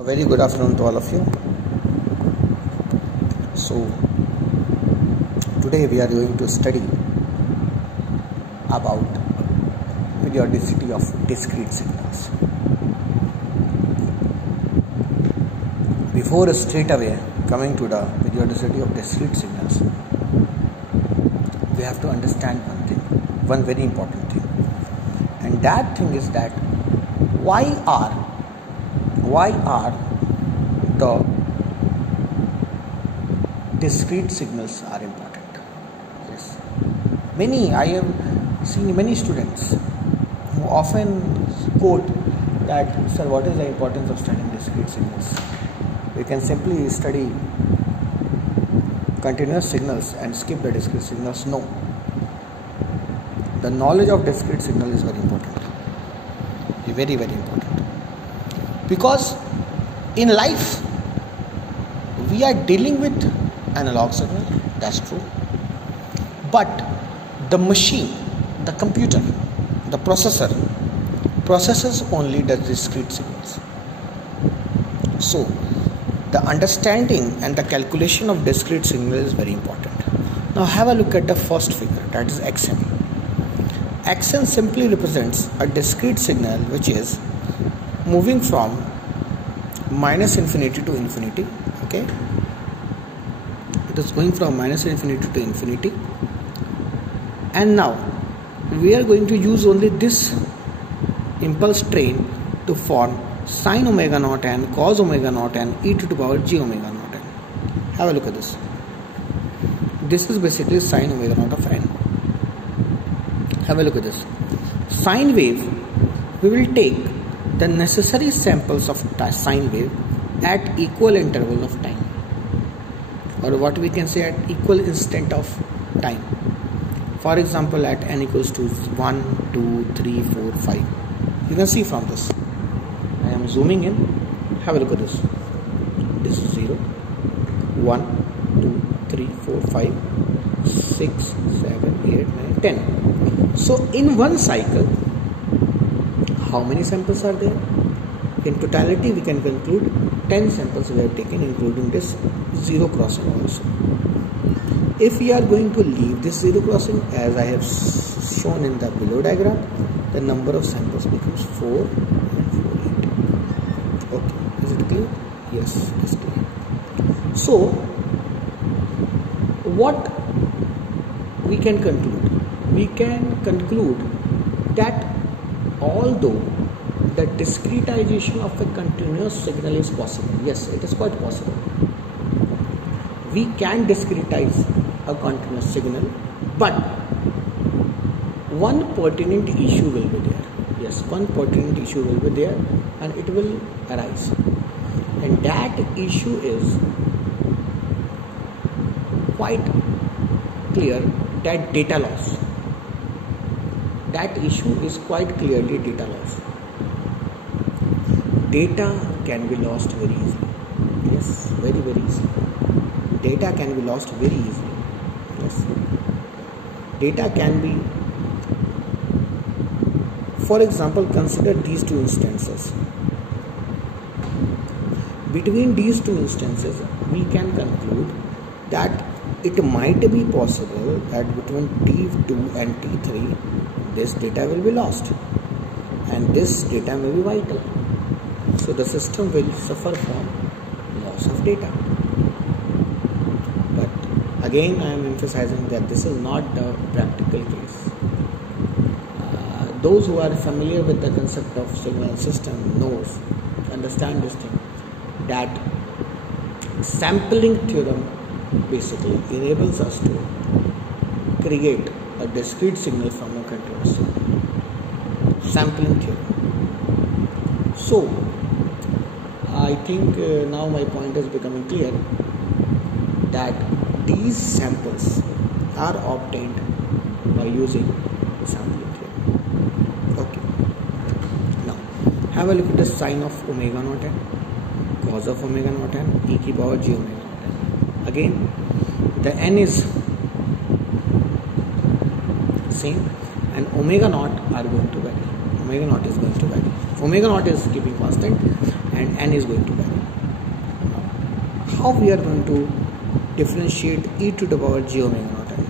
A very good afternoon to all of you. So today we are going to study about periodicity of discrete signals. Before straight away coming to the periodicity of discrete signals, we have to understand one thing, one very important thing, and that thing is that why are the discrete signals are important. Yes, I have seen many students who often quote that, sir, what is the importance of studying discrete signals? We can simply study continuous signals and skip the discrete signals. No, the knowledge of discrete signal is very important, very important, because in life we are dealing with analog signal, that's true, but the machine, the computer, the processes only the discrete signals. So the understanding and the calculation of discrete signal is very important. Now have a look at the first figure, that is Xn. Xn simply represents a discrete signal which is moving from minus infinity to infinity. Okay, it is going from minus infinity to infinity, and now we are going to use only this impulse train to form sine omega naught n, cos omega naught n, e to the power j omega naught n. Have a look at this. This is basically sine omega naught of n. Have a look at this. Sine wave, we will take the necessary samples of sine wave at equal interval of time, or what we can say at equal instant of time. For example, at n equals to 1, 2, 3, 4, 5. You can see from this. I am zooming in. Have a look at this. This is 0, 1, 2, 3, 4, 5, 6, 7, 8, 9, 10. So in one cycle, how many samples are there? In totality, we can conclude 10 samples we have taken, including this zero crossing also. If we are going to leave this zero crossing, as I have shown in the below diagram, the number of samples becomes 4 and 4, 8. Okay, is it clear? Yes, it's clear. So, what we can conclude? We can conclude that although the discretization of a continuous signal is possible, yes, it is quite possible. We can discretize a continuous signal, but one pertinent issue will be there. Yes, one pertinent issue will be there, and it will arise. And that issue is quite clear, that data loss. That issue is quite clearly data loss. Data can be lost very easily. Yes, very easily. Data can be lost very easily. Yes. Data can be, for example, consider these two instances. Between these two instances, we can conclude that it might be possible that between T2 and T3, this data will be lost, and this data may be vital. So the system will suffer from loss of data. But again, I am emphasizing that this is not the practical case. Those who are familiar with the concept of signal system understand this thing, that sampling theorem basically enables us to create a discrete signal from a continuous signal. Sampling theorem. So I think now my point is becoming clear, that these samples are obtained by using the sampling theorem. Okay. Now have a look at the sine of omega naught n, cos of omega naught n, e to the power j omega naught n. Again, the n is same, and omega naught are going to vary. Omega naught is going to vary. Omega naught is keeping constant, and n is going to vary. Now, how we are going to differentiate e to the power j omega naught n?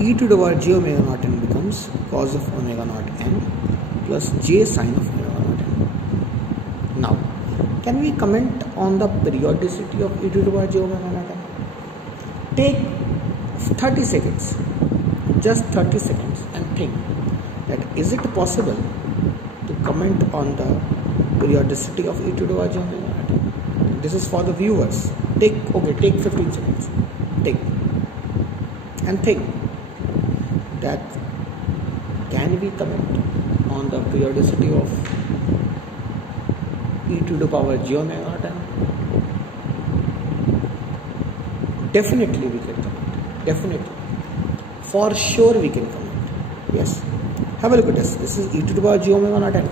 E to the power j omega naught n becomes cos of omega naught n plus j sin of omega naught n. Now, can we comment on the periodicity of e to the power j omega naught n? Take 30 seconds, just 30 seconds, and think that is it possible to comment on the periodicity of e to the power j omega naught n? This is for the viewers. Take 15 seconds. Take and think that can we comment on the periodicity of e to the power j omega naught n? Definitely we can comment. Definitely. For sure we can comment. Yes. Have a look at this. This is e to the power j omega naught n.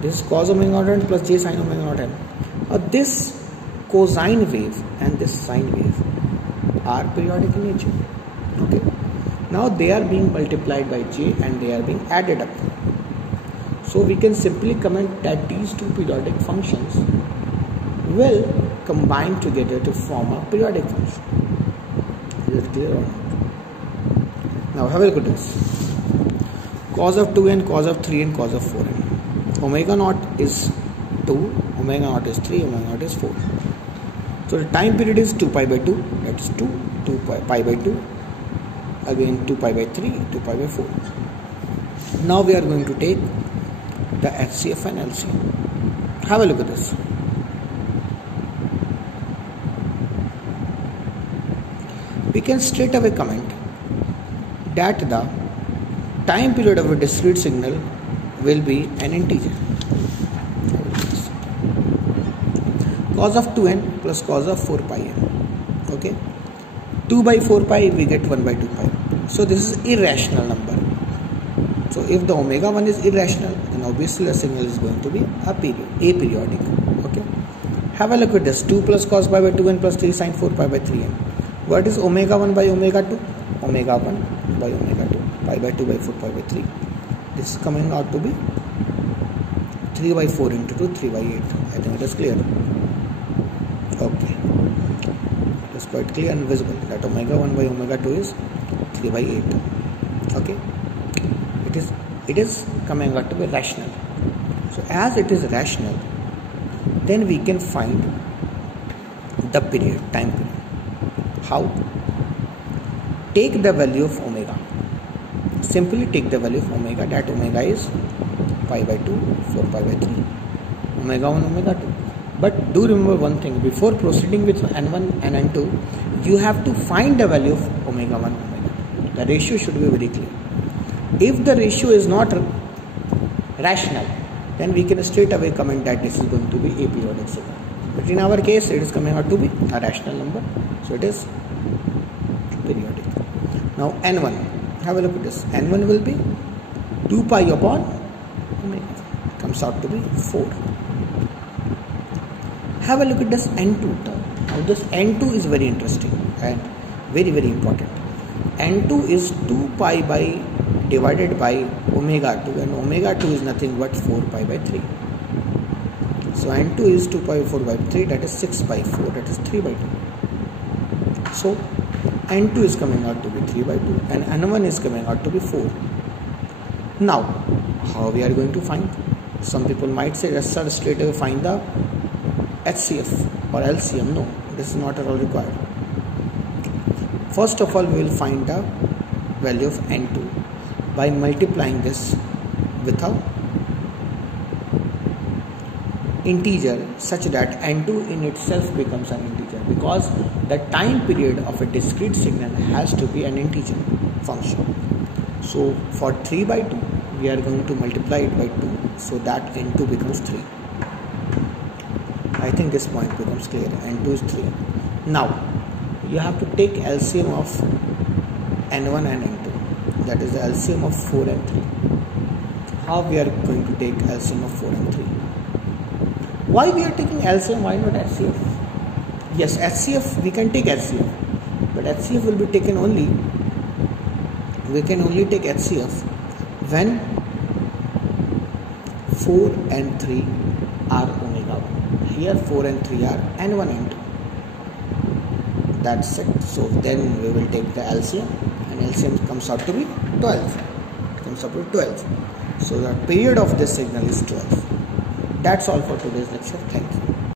This is cos omega naught n plus j sin omega naught n. This cosine wave and this sine wave are periodic in nature. Okay. Now they are being multiplied by j and they are being added up. So we can simply comment that these two periodic functions will combine together to form a periodic function. Is it clear or not? Now have a look at this. Cos of 2n, cos of 3n, cos of 4n. Omega naught is 2, omega naught is 3, omega naught is 4. So the time period is 2 pi by 2, that is 2 pi by 2, again 2 pi by 3, 2 pi by 4. Now we are going to take the HCF and LCM. Have a look at this. We can straight away comment that the time period of a discrete signal will be an integer. Cos of 2n plus cos of 4 pi n. Okay. 2 by 4 pi we get 1 by 2 pi. So this is irrational number. So if the omega 1 is irrational, then obviously the signal is going to be aperiodic. Okay. Have a look at this. 2 plus cos pi by 2n plus 3 sin 4 pi by 3n. What is omega 1 by omega 2? Omega 1 by omega 2. Pi by 2 by 4 pi by 3. This is coming out to be 3 by 4 into 2, 3 by 8. I think it is clear. Okay. It is quite clear and visible that omega 1 by omega 2 is 3 by 8. Okay. It is coming out to be rational. So as it is rational, then we can find the period, time period. How? Take the value of omega. Simply take the value of omega. That omega is pi by 2, 4 pi by 3. Omega 1, omega 2. But do remember one thing. Before proceeding with n1 and n2, you have to find the value of omega 1, omega 2. The ratio should be very clear. If the ratio is not rational, then we can straight away comment that this is going to be aperiodic signal. But in our case, it is coming out to be a rational number. So it is periodic. Now n1. Have a look at this. n1 will be 2 pi upon omega. Comes out to be 4. Have a look at this n2 term. Now this n2 is very interesting and very, very important. n2 is 2 pi by divided by omega 2, and omega 2 is nothing but 4 pi by 3. So n2 is 2 pi by 4 by 3, that is 6 by 4, that is 3 by 2. So n2 is coming out to be 3 by 2 and n1 is coming out to be 4. Now how we are going to find? Some people might say, let's start straight away find the HCF or LCM. No, this is not at all required. First of all, we will find the value of n2 by multiplying this with a integer such that n2 in itself becomes an integer, because the time period of a discrete signal has to be an integer function. So for 3 by 2 we are going to multiply it by 2 so that n2 becomes 3. I think this point becomes clear. n2 is 3. Now you have to take LCM of n1 and n2, that is the LCM of 4 and 3. How we are going to take LCM of 4 and 3? Why we are taking LCM? Why not HCF? Yes, HCF, we can take HCF, but HCF will be taken only, we can only take HCF when 4 and 3 are omega 1. Here 4 and 3 are n1 and 2. That's it. So then we will take the LCM, and LCM comes out to be 12. It comes out to 12. So the period of this signal is 12. That's all for today's lecture. Thank you.